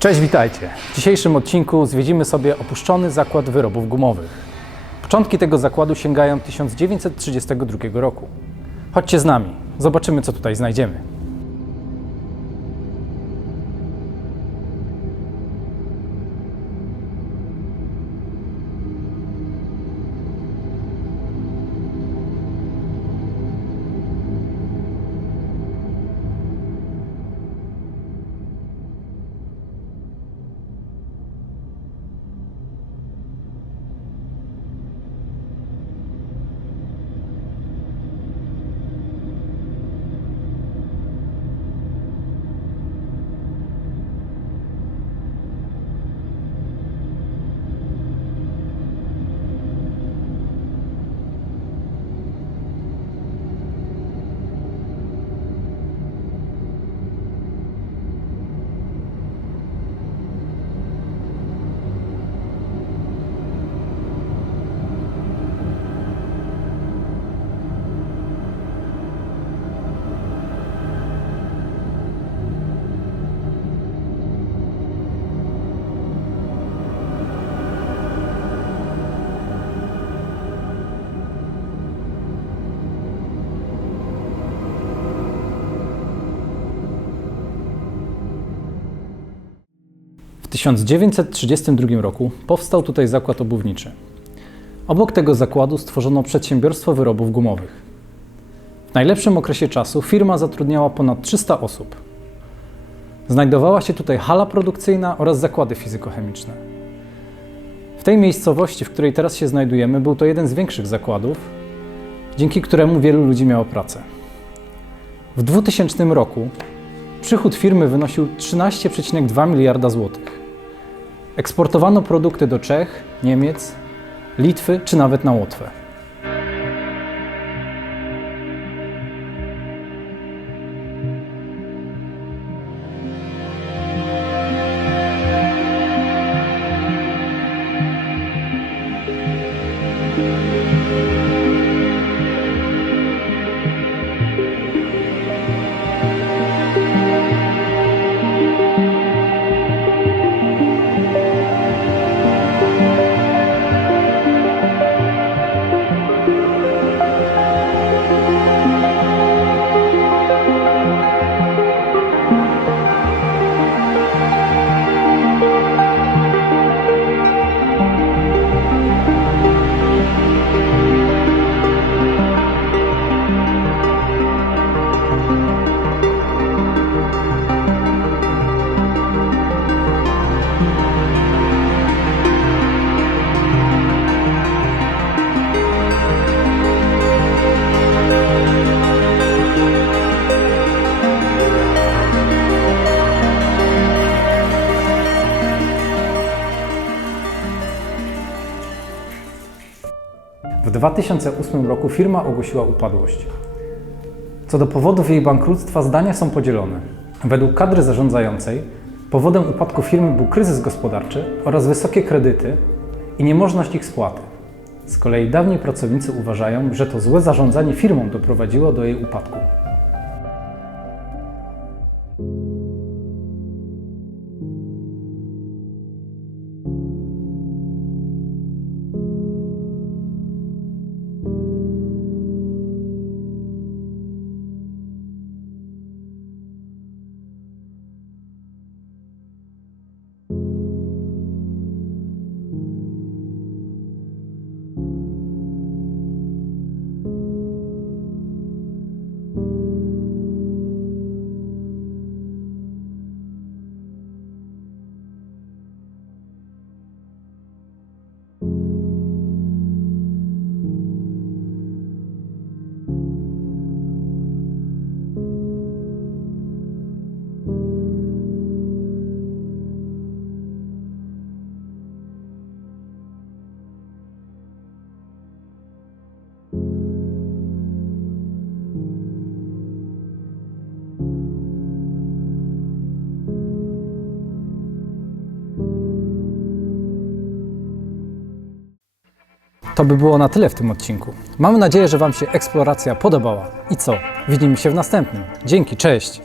Cześć, witajcie! W dzisiejszym odcinku zwiedzimy sobie opuszczony zakład wyrobów gumowych. Początki tego zakładu sięgają 1932 roku. Chodźcie z nami, zobaczymy, co tutaj znajdziemy. W 1932 roku powstał tutaj zakład obuwniczy. Obok tego zakładu stworzono przedsiębiorstwo wyrobów gumowych. W najlepszym okresie czasu firma zatrudniała ponad 300 osób. Znajdowała się tutaj hala produkcyjna oraz zakłady fizykochemiczne. W tej miejscowości, w której teraz się znajdujemy, był to jeden z większych zakładów, dzięki któremu wielu ludzi miało pracę. W 2000 roku przychód firmy wynosił 13,2 miliarda złotych. Eksportowano produkty do Czech, Niemiec, Litwy czy nawet na Łotwę. W 2008 roku firma ogłosiła upadłość. Co do powodów jej bankructwa zdania są podzielone. Według kadry zarządzającej powodem upadku firmy był kryzys gospodarczy oraz wysokie kredyty i niemożność ich spłaty. Z kolei dawni pracownicy uważają, że to złe zarządzanie firmą doprowadziło do jej upadku. To by było na tyle w tym odcinku. Mamy nadzieję, że Wam się eksploracja podobała. I co? Widzimy się w następnym. Dzięki, cześć!